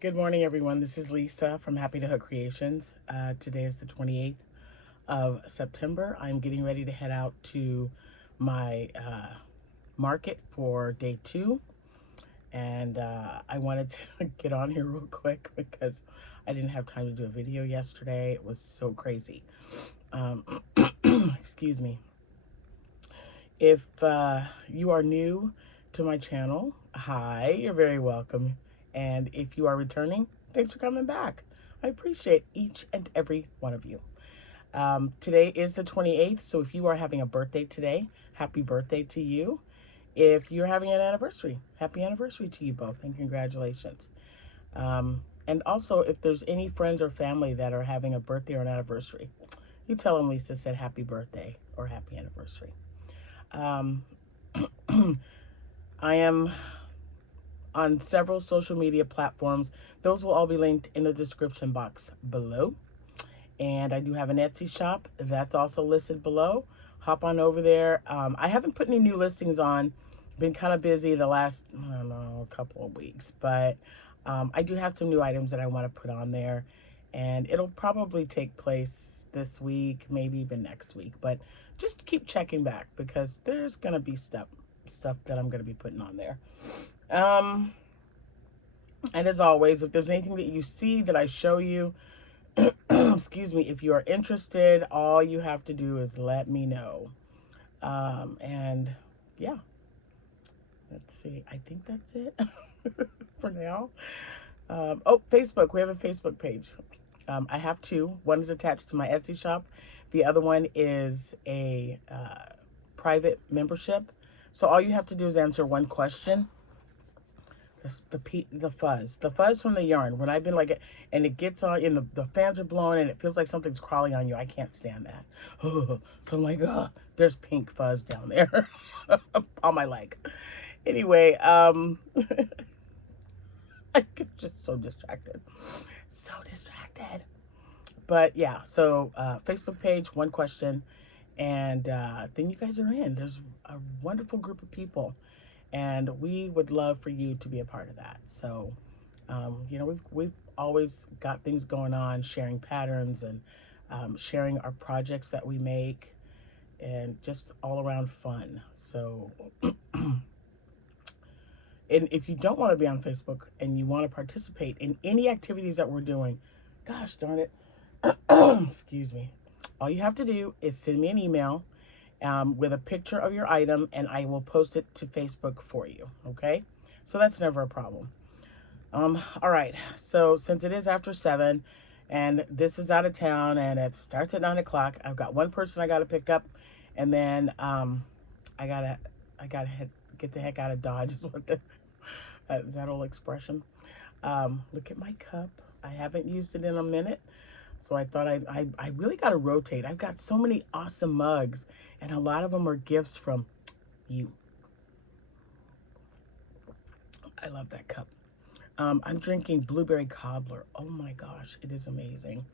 Good morning, everyone. This is Lisa from Happy to Hook Creations. Today is the 28th of September. I'm getting ready to head out to my market for day two. And I wanted to get on here real quick because I didn't have time to do a video yesterday. It was so crazy. Um, excuse me. If you are new to my channel, hi, you're very welcome. And if you are returning, thanks for coming back. I appreciate each and every one of you. Today is the 28th, so if you are having a birthday today, happy birthday to you. If you're having an anniversary, happy anniversary to you both, and congratulations. And also, if there's any friends or family that are having a birthday or an anniversary, you tell them Lisa said happy birthday or happy anniversary. Um, I am on several social media platforms. Those will all be linked in the description box below. And I do have an Etsy shop that's also listed below. Hop on over there. I haven't put any new listings on. Been kind of busy the last, I don't know, a couple of weeks. But I do have some new items that I want to put on there. And it'll probably take place this week, maybe even next week. But just keep checking back because there's going to be stuff that I'm going to be putting on there. Um, and as always, if there's anything that you see that I show you, excuse me, if you are interested, all you have to do is let me know. And yeah, let's see. I think that's it for now. Oh, Facebook. We have a Facebook page. I have two. One is attached to my Etsy shop. The other one is a private membership. So all you have to do is answer one question. The fuzz from the yarn. When I've been like, and it gets on, and the fans are blowing, and it feels like something's crawling on you. I can't stand that. So I'm like, there's pink fuzz down there on my leg. Anyway, I get just so distracted, so distracted. But yeah, so Facebook page, one question, and then you guys are in. There's a wonderful group of people, and we would love for you to be a part of that. So, we've always got things going on, sharing patterns and sharing our projects that we make, and just all around fun. So, and if you don't want to be on Facebook and you want to participate in any activities that we're doing, gosh darn it, excuse me. All you have to do is send me an email with a picture of your item, and I will post it to Facebook for you. Okay, so that's never a problem. All right. So since it is after 7, and this is out of town, and it starts at 9 o'clock, I've got one person I got to pick up, and then I gotta get the heck out of Dodge. Is that old expression? Look at my cup. I haven't used it in a minute. So I thought I really got to rotate. I've got so many awesome mugs, and a lot of them are gifts from you. I love that cup. I'm drinking blueberry cobbler. Oh my gosh, it is amazing.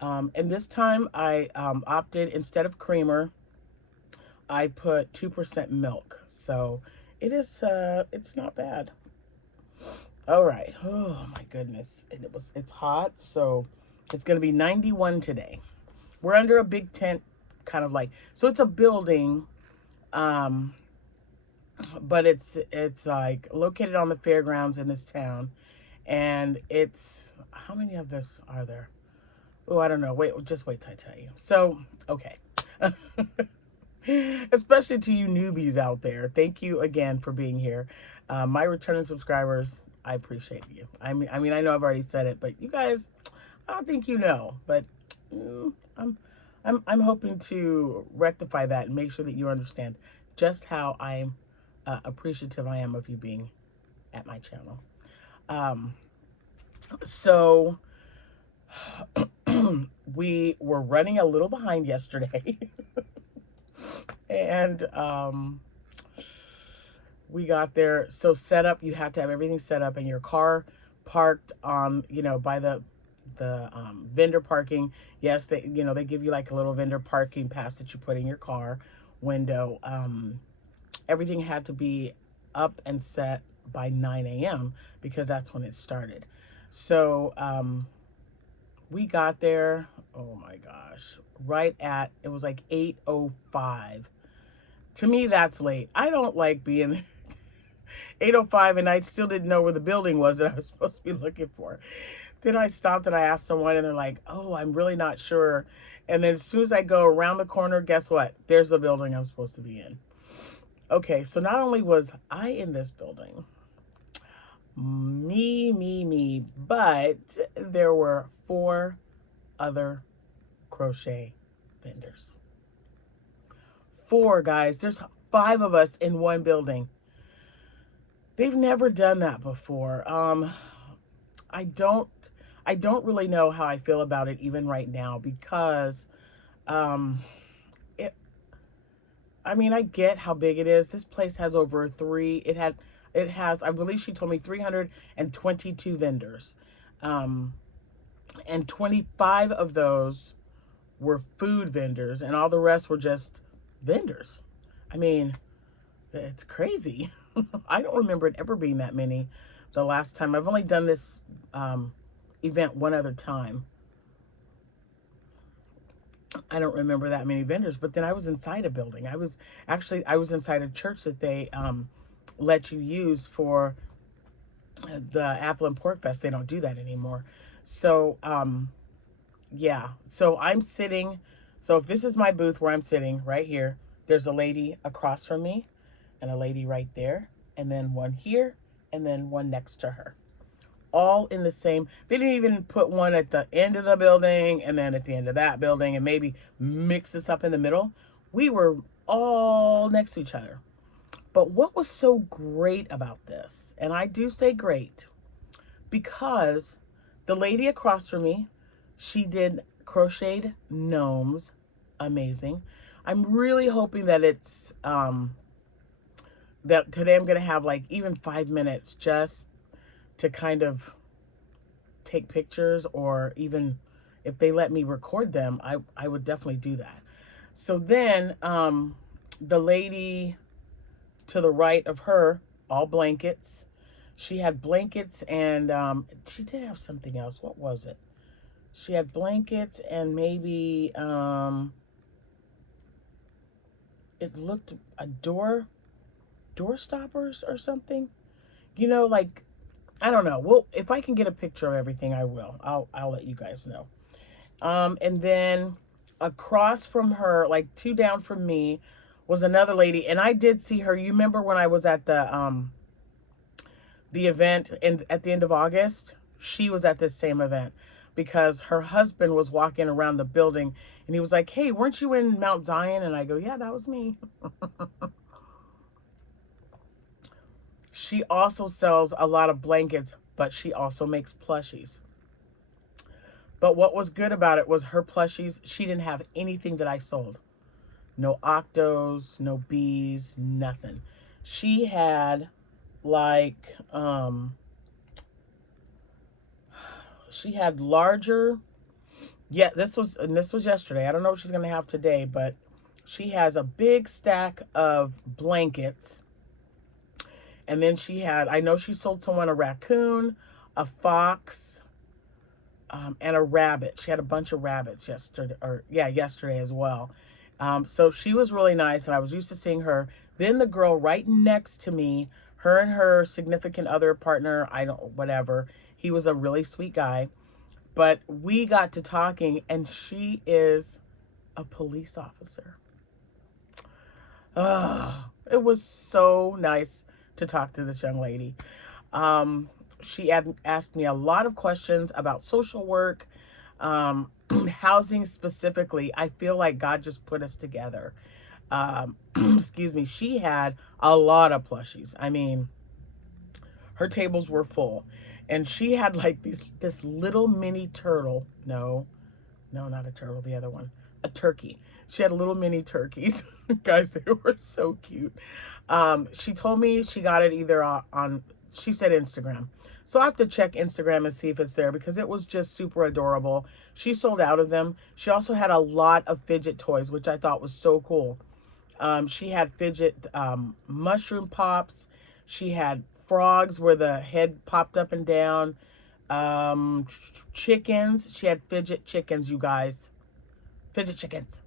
And this time I opted, instead of creamer, I put 2% milk. So it's not bad. All right. Oh my goodness. And it's hot, so it's gonna be 91 today. We're under a big tent, kind of like, so it's a building, um, but it's like located on the fairgrounds in this town, and it's, how many of this are there? Oh, I don't know. Wait, just wait till I tell you. So, okay. Especially to you newbies out there, thank you again for being here. My returning subscribers, I appreciate you. I mean, I know I've already said it, but you guys, I don't think you know, but mm, I'm, I'm hoping to rectify that and make sure that you understand just how I'm appreciative I am of you being at my channel. Um, so we were running a little behind yesterday, and we got there. So set up, you have to have everything set up, and your car parked by the vendor parking. Yes, they give you like a little vendor parking pass that you put in your car window. Everything had to be up and set by 9 a.m. because that's when it started. So we got there, oh my gosh, right at, it was like 8:05. To me, that's late. I don't like being there 8:05 and I still didn't know where the building was that I was supposed to be looking for. Then I stopped and I asked someone and they're like, "Oh, I'm really not sure." And then as soon as I go around the corner, guess what? There's the building I'm supposed to be in. Okay, so not only was I in this building, me, but there were 4 other crochet vendors. 4 guys. There's 5 of us in one building. They've never done that before. I don't I don't really know how I feel about it even right now because um it I mean, I get how big it is. This place has over 3 it has, I believe she told me, 322 vendors. Um and 25 of those were food vendors and all the rest were just vendors. I mean, it's crazy. I don't remember it ever being that many the last time. I've only done this event one other time. I don't remember that many vendors, but then I was inside a building. I was inside a church that they let you use for the Apple and Pork Fest. They don't do that anymore. So yeah, so I'm sitting. So if this is my booth where I'm sitting right here, there's a lady across from me and a lady right there, and then one here, and then one next to her. All in the same, they didn't even put one at the end of the building and then at the end of that building and maybe mix this up in the middle. We were all next to each other. But what was so great about this, and I do say great, because the lady across from me, she did crocheted gnomes. Amazing. I'm really hoping that it's that today I'm gonna have like even 5 minutes just to kind of take pictures, or even if they let me record them, I would definitely do that. So then the lady to the right of her, all blankets. She had blankets and she did have something else. What was it? She had blankets and maybe it looked a door stoppers or something. You know, like, I don't know. Well, if I can get a picture of everything, I will. I'll let you guys know. And then across from her, like 2 down from me, was another lady, and I did see her. You remember when I was at the event at the end of August? She was at this same event because her husband was walking around the building and he was like, "Hey, weren't you in Mount Zion?" And I go, "Yeah, that was me." She also sells a lot of blankets, but she also makes plushies. But what was good about it was her plushies, she didn't have anything that I sold. No octos, no bees, nothing. She had like she had larger, yeah, this was yesterday. I don't know what she's gonna have today, but she has a big stack of blankets. And then she had, I know she sold someone a raccoon, a fox, and a rabbit. She had a bunch of rabbits yesterday, or yeah, yesterday as well. So she was really nice, and I was used to seeing her. Then the girl right next to me, her and her significant other partner, I don't, whatever. He was a really sweet guy, but we got to talking, and she is a police officer. It was so nice to talk to this young lady. She had asked me a lot of questions about social work, housing specifically. I feel like God just put us together. Excuse me. She had a lot of plushies. I mean, her tables were full, and she had like this little mini turtle. No, no, not a turtle. The other one, a turkey. She had little mini turkeys. Guys, they were so cute. She told me she got it either on, she said Instagram. So I have to check Instagram and see if it's there because it was just super adorable. She sold out of them. She also had a lot of fidget toys, which I thought was so cool. She had fidget mushroom pops. She had frogs where the head popped up and down. chickens. She had fidget chickens, you guys. Fidget chickens.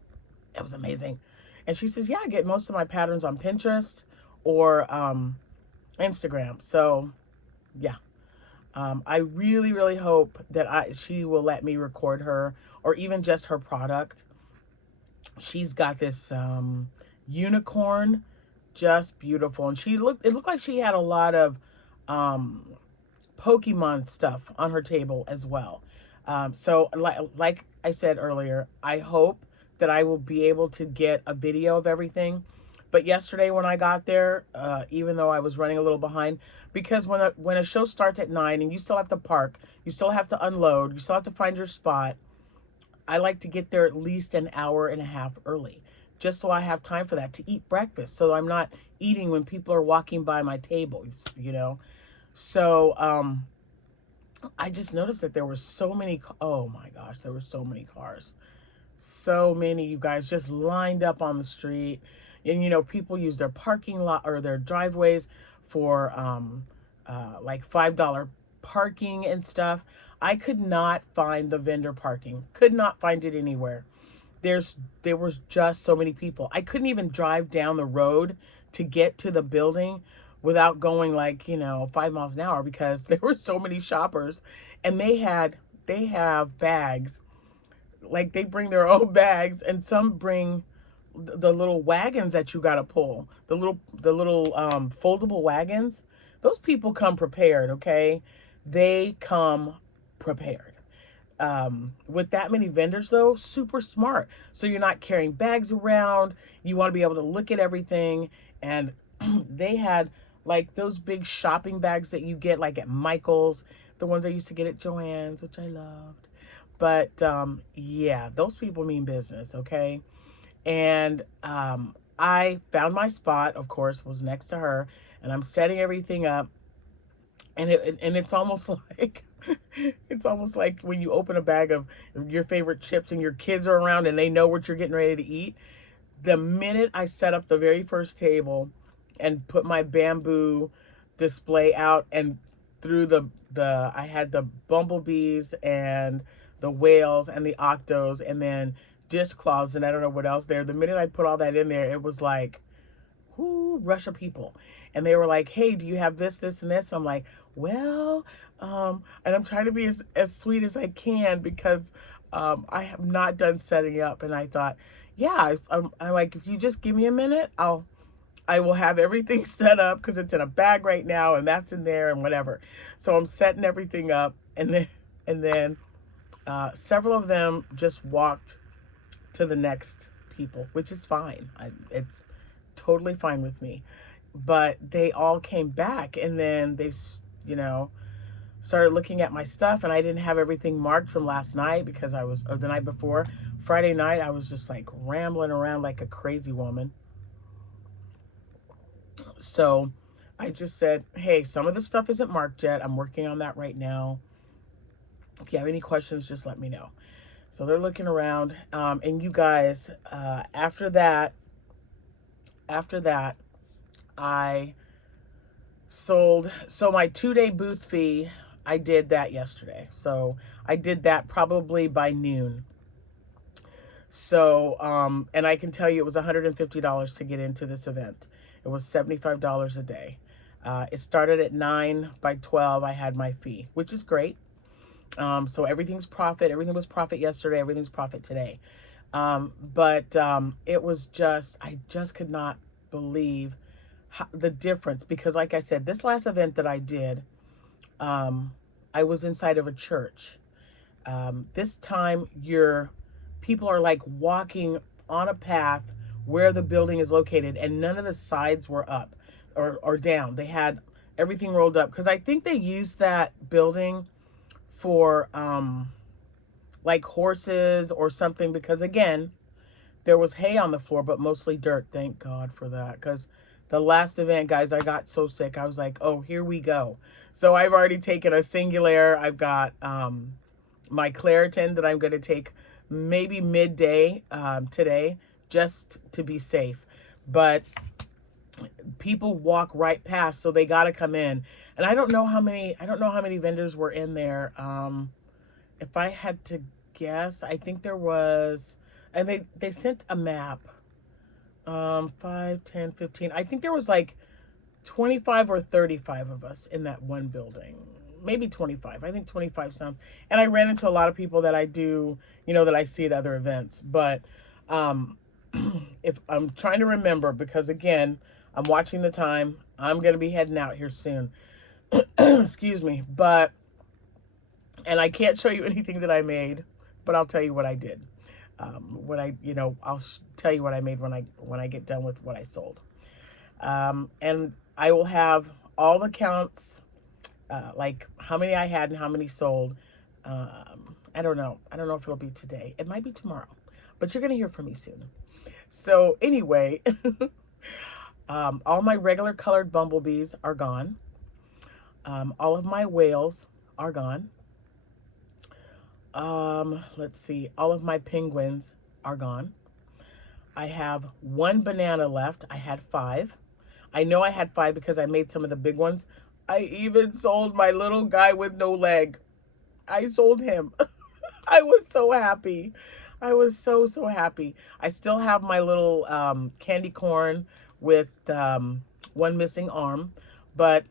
It was amazing. And she says, yeah, I get most of my patterns on Pinterest or Instagram. So, yeah. I really, really hope that she will let me record her or even just her product. She's got this unicorn, just beautiful. And it looked like she had a lot of um, Pokemon stuff on her table as well. So like I said earlier, I hope that I will be able to get a video of everything. But yesterday when I got there, even though I was running a little behind, because when a show starts at 9 and you still have to park, you still have to unload, you still have to find your spot, I like to get there at least an hour and a half early, just so I have time for that, to eat breakfast, so I'm not eating when people are walking by my table, you know. So I just noticed that there were so many, oh my gosh, there were so many cars. So many, you guys, just lined up on the street. And, you know, people use their parking lot or their driveways for like $5 parking and stuff. I could not find the vendor parking. Could not find it anywhere. There was just so many people. I couldn't even drive down the road to get to the building without going like, you know, 5 miles an hour because there were so many shoppers, and they have bags. Like they bring their own bags, and some bring the little wagons that you got to pull. The little foldable wagons. Those people come prepared, okay? They come prepared. With that many vendors though, super smart. So you're not carrying bags around. You want to be able to look at everything. And they had like those big shopping bags that you get like at Michael's, the ones I used to get at Joann's, which I loved. But yeah, those people mean business, okay? And I found my spot, of course, was next to her, and I'm setting everything up, and it's almost like it's almost like when you open a bag of your favorite chips and your kids are around and they know what you're getting ready to eat. The minute I set up the very first table and put my bamboo display out and threw the I had the bumblebees and the whales and the octos and then dishcloths and I don't know what else there. The minute I put all that in there, it was like, whoo, rush of people. And they were like, hey, do you have this, this, and this? I'm like, well, and I'm trying to be as sweet as I can because I have not done setting up. And I thought, yeah, I'm like, if you just give me a minute, I will have everything set up because it's in a bag right now and that's in there and whatever. So I'm setting everything up, and then several of them just walked to the next people, which is fine. It's totally fine with me. But they all came back, and then they, you know, started looking at my stuff, and I didn't have everything marked from last night because or the night before. Friday night, I was just like rambling around like a crazy woman. So I just said, hey, some of the stuff isn't marked yet. I'm working on that right now. If you have any questions, just let me know. So they're looking around. And you guys, after that, I sold. So my 2-day booth fee, I did that yesterday. So I did that probably by noon. So, and I can tell you it was $150 to get into this event. It was $75 a day. It started at 9. By 12, I had my fee, which is great. So everything's profit. Everything was profit yesterday. Everything's profit today. But it was just, I just could not believe the difference. Because like I said, this last event that I did, I was inside of a church. This time people are like walking on a path where the building is located, and none of the sides were up or down. They had everything rolled up because I think they used that building for like horses or something, because again, there was hay on the floor, but mostly dirt. Thank God for that, because the last event, guys, I got so sick. I was like, oh, here we go. So I've already taken a Singulair. I've got my Claritin that I'm going to take maybe midday today, just to be safe. But people walk right past, so they got to come in. And I don't know how many vendors were in there. If I had to guess, I think there was, and they sent a map. 5, 10, 15. I think there was like 25 or 35 of us in that one building. Maybe 25. I think 25 sounds. And I ran into a lot of people that I do, that I see at other events. But um, if I'm trying to remember, because again, I'm watching the time, I'm going to be heading out here soon. Excuse me. And I can't show you anything that I made, but I'll tell you what I did. I'll tell you what I made when I get done with what I sold. And I will have all the counts, like how many I had and how many sold. I don't know. I don't know if it'll be today. It might be tomorrow, but you're going to hear from me soon. So anyway, all my regular colored bumblebees are gone. All of my whales are gone. Let's see. All of my penguins are gone. I have one banana left. I had 5. I know I had 5 because I made some of the big ones. I even sold my little guy with no leg. I sold him. I was so happy. I was so, so happy. I still have my little candy corn with one missing arm, but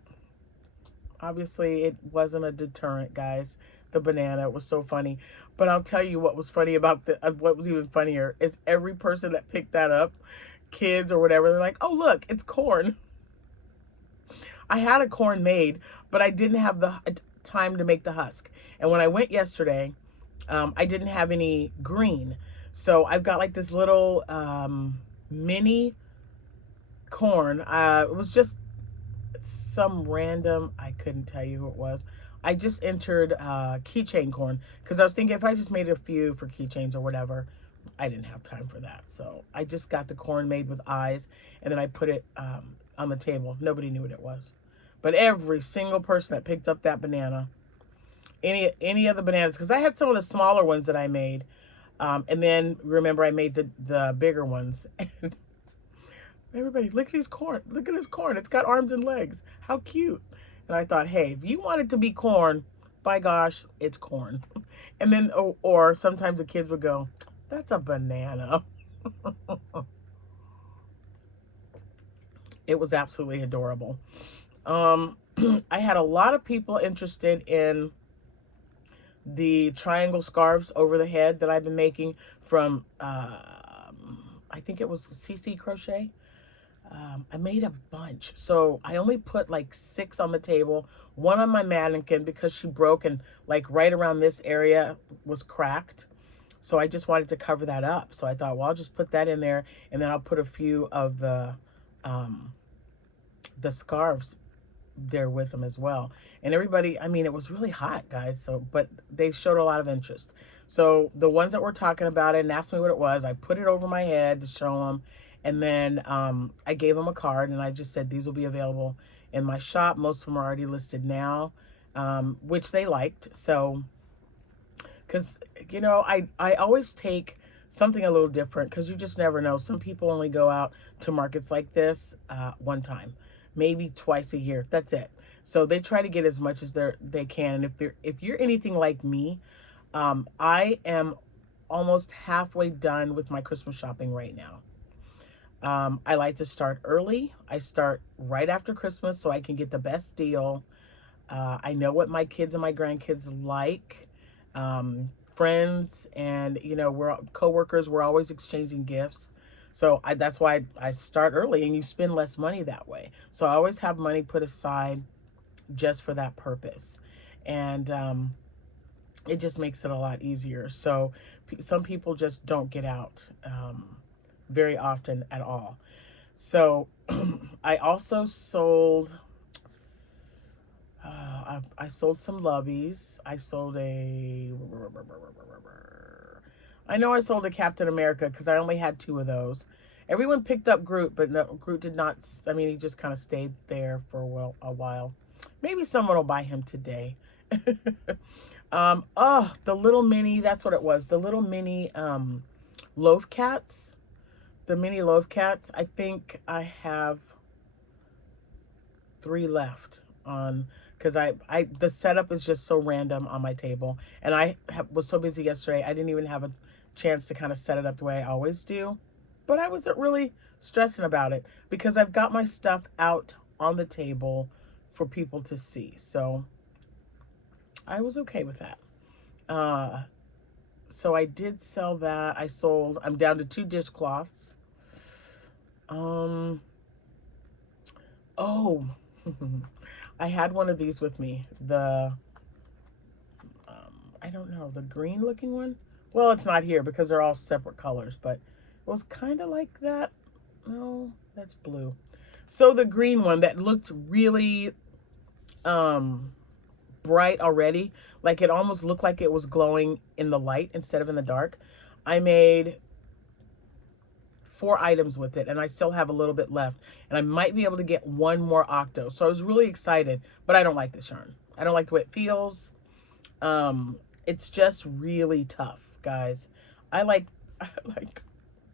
obviously it wasn't a deterrent, guys. The banana was so funny. But I'll tell you what was funny about what was even funnier is every person that picked that up, kids or whatever, they're like, "Oh, look, it's corn." I had a corn made, but I didn't have the time to make the husk. And when I went yesterday, I didn't have any green. So I've got like this little mini corn. It was just some random, I couldn't tell you who it was. I just entered keychain corn because I was thinking if I just made a few for keychains or whatever, I didn't have time for that. So I just got the corn made with eyes, and then I put it on the table. Nobody knew what it was. But every single person that picked up that banana, any of the bananas, because I had some of the smaller ones that I made, and then remember I made the bigger ones. And everybody, look at these corn. Look at this corn. It's got arms and legs. How cute. And I thought, hey, if you want it to be corn, by gosh, it's corn. And then, or sometimes the kids would go, that's a banana. It was absolutely adorable. I had a lot of people interested in the triangle scarves over the head that I've been making from, I think it was CC Crochet. I made a bunch. So I only put like 6 on the table, 1 on my mannequin because she broke and like right around this area was cracked. So I just wanted to cover that up. So I thought, well, I'll just put that in there and then I'll put a few of the scarves there with them as well. And everybody, I mean, it was really hot, guys. So, but they showed a lot of interest. So the ones that were talking about it and asked me what it was, I put it over my head to show them. And then I gave them a card and I just said, these will be available in my shop. Most of them are already listed now, which they liked. So, because, I always take something a little different because you just never know. Some people only go out to markets like this one time, maybe twice a year. That's it. So they try to get as much as they can. And if you're anything like me, I am almost halfway done with my Christmas shopping right now. I like to start early. I start right after Christmas so I can get the best deal. I know what my kids and my grandkids like. Friends and, we're coworkers. We're always exchanging gifts. So that's why I start early and you spend less money that way. So I always have money put aside just for that purpose. And it just makes it a lot easier. So some people just don't get out very often at all. So I also sold, I sold some Loveys. I sold I know I sold a Captain America because I only had 2 of those. Everyone picked up Groot, but no, Groot did not. I mean, he just kind of stayed there for a while. Maybe someone will buy him today. Oh, the little mini, that's what it was. The little mini loaf cats. The mini loaf cats. I think I have 3 left. on, because the setup is just so random on my table, and was so busy yesterday I didn't even have a chance to kind of set it up the way I always do. But I wasn't really stressing about it because I've got my stuff out on the table for people to see. So I was okay with that. Uh, so I did sell that. I'm down to 2 dishcloths. Oh, I had one of these with me. I don't know, the green looking one. Well, it's not here because they're all separate colors, but it was kind of like that. No, that's blue. So the green one that looked really bright already, like it almost looked like it was glowing in the light instead of in the dark. I made 4 items with it, and I still have a little bit left, and I might be able to get one more octo. So I was really excited, but I don't like this yarn. I don't like the way it feels. It's just really tough, guys. I like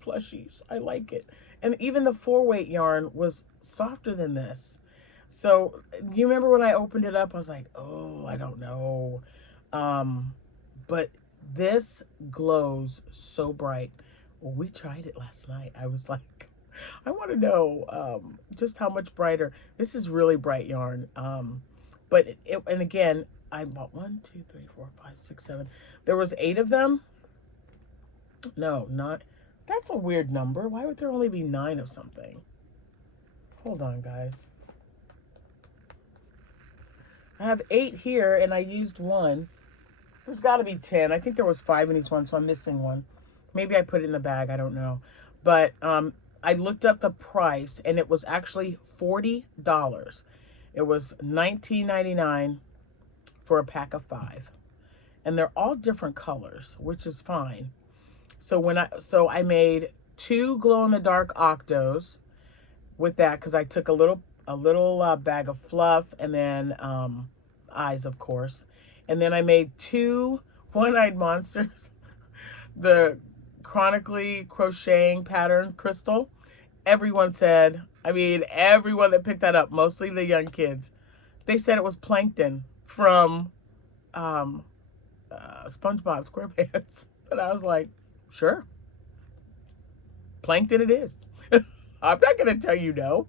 plushies. I like it. And even the 4-weight yarn was softer than this. So you remember when I opened it up, I was like, oh, I don't know. But this glows so bright. Well, we tried it last night. I was like, I want to know just how much brighter. This is really bright yarn. But and again, I bought 1, 2, 3, 4, 5, 6, 7. There was 8 of them. No, not. That's a weird number. Why would there only be 9 of something? Hold on, guys. I have 8 here, and I used 1. There's got to be 10. I think there was 5 in each one, so I'm missing 1. Maybe I put it in the bag. I don't know. But I looked up the price, and it was actually $40. It was $19.99 for a pack of 5. And they're all different colors, which is fine. So I made 2 glow-in-the-dark octos with that because I took a little bag of fluff and then eyes, of course. And then I made 2 one-eyed monsters, the chronically crocheting pattern crystal. Everyone said, I mean, everyone that picked that up, mostly the young kids, they said it was plankton from SpongeBob SquarePants. And I was like, sure, plankton it is. I'm not going to tell you no.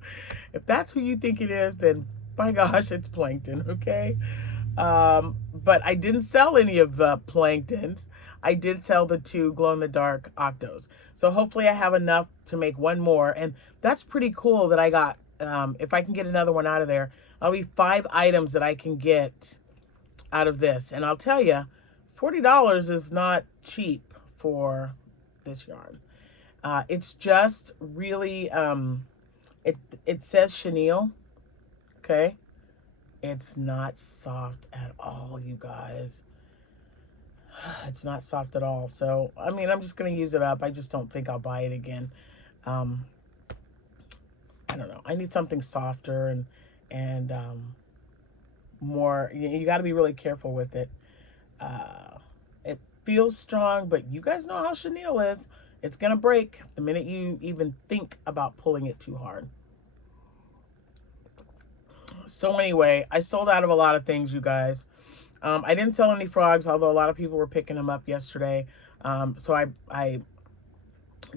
If that's who you think it is, then by gosh, it's plankton, okay? But I didn't sell any of the planktons. I did sell the 2 glow-in-the-dark octos. So hopefully I have enough to make 1 more. And that's pretty cool that I got, if I can get another one out of there, that'll be 5 items that I can get out of this. And I'll tell you, $40 is not cheap for this yarn. It's just really, it says chenille, okay? It's not soft at all, you guys. It's not soft at all. So, I mean, I'm just going to use it up. I just don't think I'll buy it again. I don't know. I need something softer and more. You got to be really careful with it. It feels strong, but you guys know how chenille is. It's going to break the minute you even think about pulling it too hard. So anyway, I sold out of a lot of things, you guys. I didn't sell any frogs, although a lot of people were picking them up yesterday. So I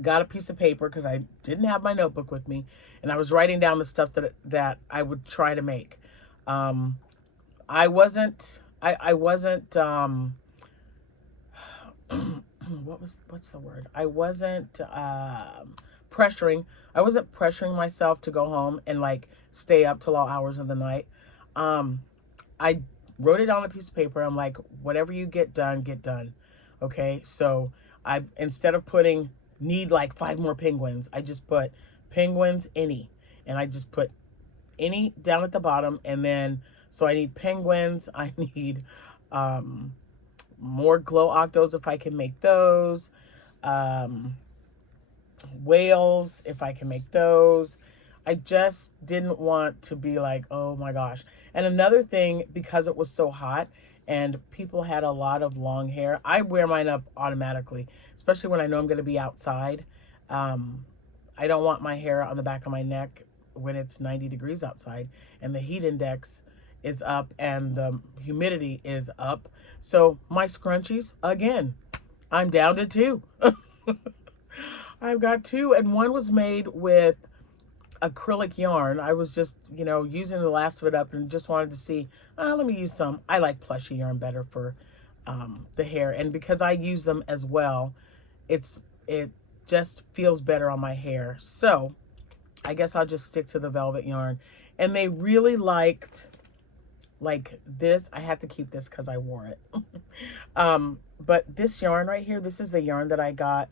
got a piece of paper because I didn't have my notebook with me, and I was writing down the stuff that I would try to make. I wasn't what's the word? I wasn't pressuring. I wasn't pressuring myself to go home and like stay up till all hours of the night. I wrote it on a piece of paper. I'm like, whatever you get done, get done. Okay. So instead of putting need like 5 more penguins, I just put penguins, any, and I just put any down at the bottom. And then, so I need penguins. I need, more glow octos if I can make those. Whales if I can make those. I just didn't want to be like, oh my gosh. And another thing, because it was so hot and people had a lot of long hair, I wear mine up automatically, especially when I know I'm going to be outside. I don't want my hair on the back of my neck when it's 90 degrees outside and the heat index is up and the humidity is up. So my scrunchies, again, I'm down to two. I've got two, and one was made with acrylic yarn. I was just, using the last of it up and just wanted to see, let me use some. I like plushy yarn better for the hair. And because I use them as well, it just feels better on my hair. So I guess I'll just stick to the velvet yarn. And they really liked like this. I have to keep this because I wore it. But this yarn right here, this is the yarn that I got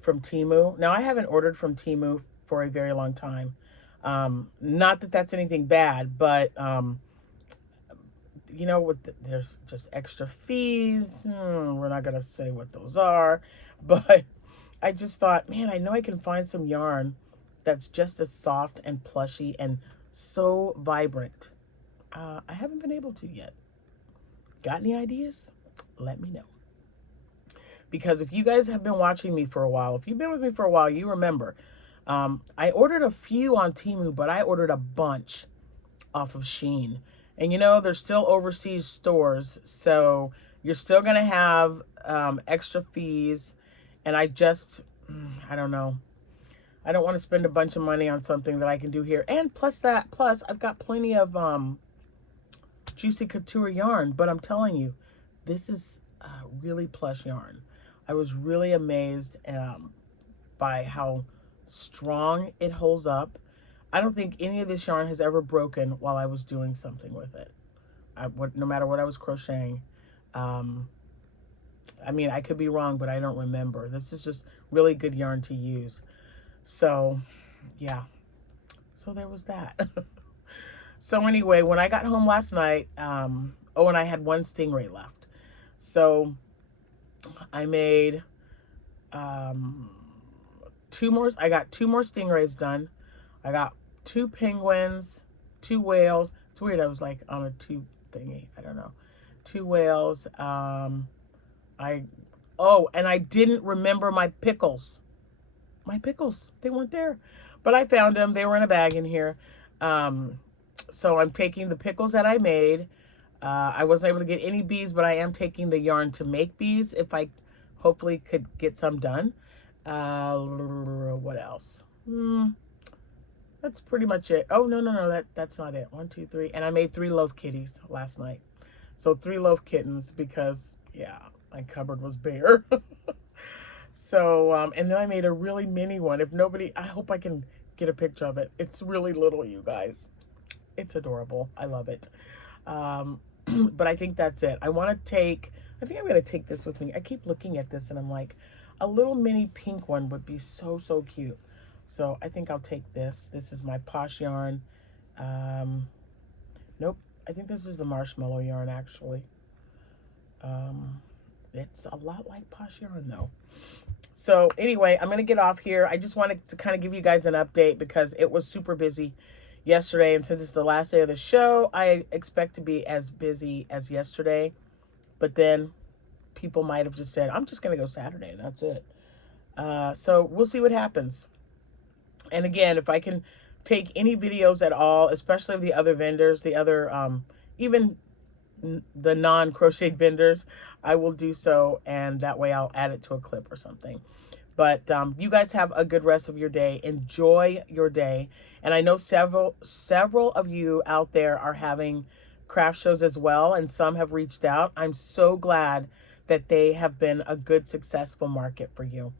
from Temu. Now I haven't ordered from Temu for a very long time. Not that that's anything bad, but there's just extra fees. We're not gonna say what those are, but I just thought, man, I know I can find some yarn that's just as soft and plushy and so vibrant. I haven't been able to yet. Got any ideas? Let me know. Because if you guys have been watching me for a while, if you've been with me for a while, you remember. I ordered a few on Temu, but I ordered a bunch off of Shein. And there's still overseas stores, so you're still going to have extra fees. And I don't know. I don't want to spend a bunch of money on something that I can do here. And plus I've got plenty of Juicy Couture yarn. But I'm telling you, this is really plush yarn. I was really amazed by how strong it holds up. I don't think any of this yarn has ever broken while I was doing something with it. No matter what I was crocheting. I mean, I could be wrong, but I don't remember. This is just really good yarn to use. So, yeah. So there was that. So anyway, when I got home last night, and I had one stingray left. So I made two more. I got two more stingrays done. I got two penguins, two whales. It's weird. I was like on a two thingy. I don't know. Two whales. And I didn't remember my pickles. My pickles. They weren't there. But I found them. They were in a bag in here. So I'm taking the pickles that I made. I wasn't able to get any bees, but I am taking the yarn to make bees if I hopefully could get some done. What else? That's pretty much it. Oh, no, that's not it. 1, 2, 3. And I made 3 loaf kitties last night. So 3 loaf kittens because, yeah, my cupboard was bare. So, and then I made a really mini one. I hope I can get a picture of it. It's really little, you guys. It's adorable. I love it. But I think that's it. I think I'm going to take this with me. I keep looking at this and I'm like, a little mini pink one would be so, so cute. So I think I'll take this. This is my Posh yarn. Nope. I think this is the marshmallow yarn, actually. It's a lot like Posh yarn, though. So anyway, I'm going to get off here. I just wanted to kind of give you guys an update because it was super busy yesterday. And since it's the last day of the show, I expect to be as busy as yesterday. But then people might have just said, I'm just going to go Saturday and that's it. So we'll see what happens. And again, if I can take any videos at all, especially of the other vendors, even the non-crocheted vendors, I will do so. And that way I'll add it to a clip or something. But you guys have a good rest of your day. Enjoy your day. And I know several of you out there are having craft shows as well. And some have reached out. I'm so glad that they have been a good, successful market for you.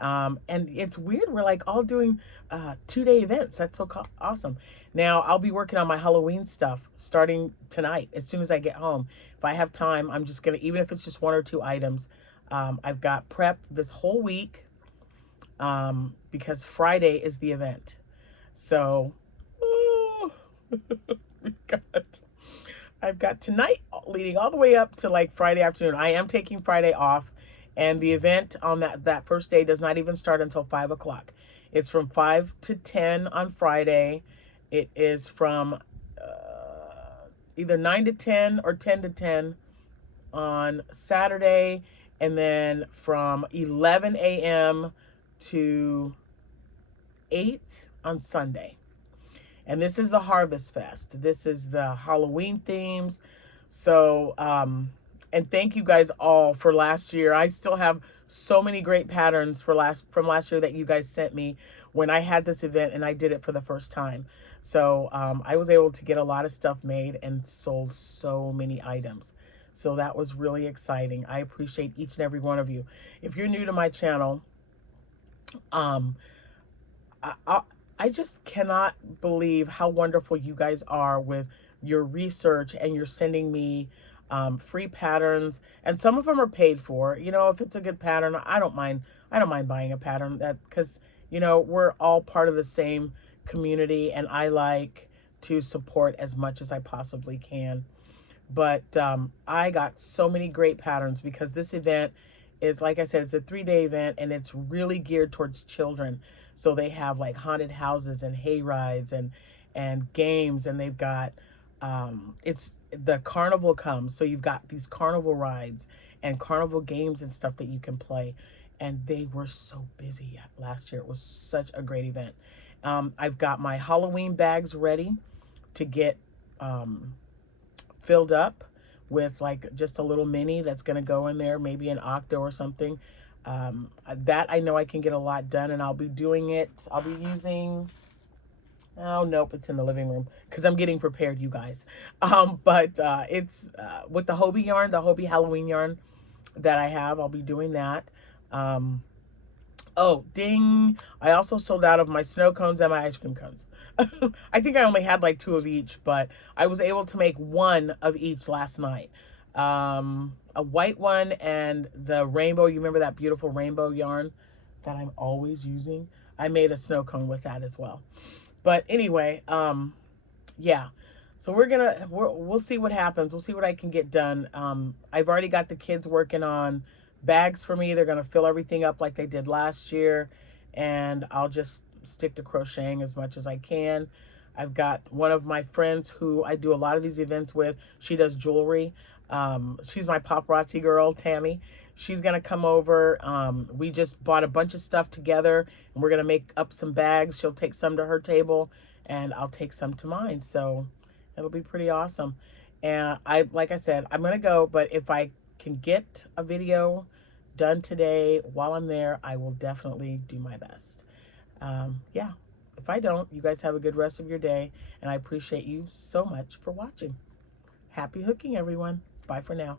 And it's weird. We're like all doing 2-day events. That's so awesome. Now I'll be working on my Halloween stuff starting tonight. As soon as I get home, if I have time, I'm just going to, even if it's just 1 or 2 items, I've got prep this whole week, because Friday is the event. So, I've got tonight leading all the way up to like Friday afternoon. I am taking Friday off. And the event on that first day does not even start until 5 o'clock. It's from 5 to 10 on Friday. It is from either 9 to 10 or 10 to 10 on Saturday. And then from 11 a.m. to 8 on Sunday. And this is the Harvest Fest. This is the Halloween themes. So, and thank you guys all for last year. I still have so many great patterns from last year that you guys sent me when I had this event and I did it for the first time. So I was able to get a lot of stuff made and sold so many items. So that was really exciting. I appreciate each and every one of you. If you're new to my channel, um, I, I just cannot believe how wonderful you guys are with your research, and you're sending me free patterns, and some of them are paid for. You know, if it's a good pattern, I don't mind. I don't mind buying a pattern, that because you know we're all part of the same community, and I like to support as much as I possibly can. But I got so many great patterns because this event is, like I said, it's a 3-day event, and it's really geared towards children. So they have like haunted houses and hay rides and games, and they've got it's the carnival comes, so you've got these carnival rides and carnival games and stuff that you can play. And they were so busy last year. It was such a great event. I've got my Halloween bags ready to get filled up with like just a little mini that's going to go in there, maybe an octo or something. That I know I can get a lot done, and I'll be doing it. I'll be using, oh nope, it's in the living room because I'm getting prepared, you guys. But it's with the Hobie yarn, the Hobie Halloween yarn that I have. I'll be doing that. Oh, ding. I also sold out of my snow cones and my ice cream cones. I think I only had like 2 of each, but I was able to make 1 of each last night. A white one and the rainbow. You remember that beautiful rainbow yarn that I'm always using? I made a snow cone with that as well. But anyway, yeah. So we'll see what happens. We'll see what I can get done. I've already got the kids working on bags for me. They're going to fill everything up like they did last year, and I'll just stick to crocheting as much as I can. I've got one of my friends who I do a lot of these events with. She does jewelry. She's my paparazzi girl, Tammy. She's going to come over. We just bought a bunch of stuff together, and we're going to make up some bags. She'll take some to her table, and I'll take some to mine. So it'll be pretty awesome. And like I said, I'm going to go, but if I can get a video done today while I'm there, I will definitely do my best. Yeah, if I don't, you guys have a good rest of your day, and I appreciate you so much for watching. Happy hooking, everyone. Bye for now.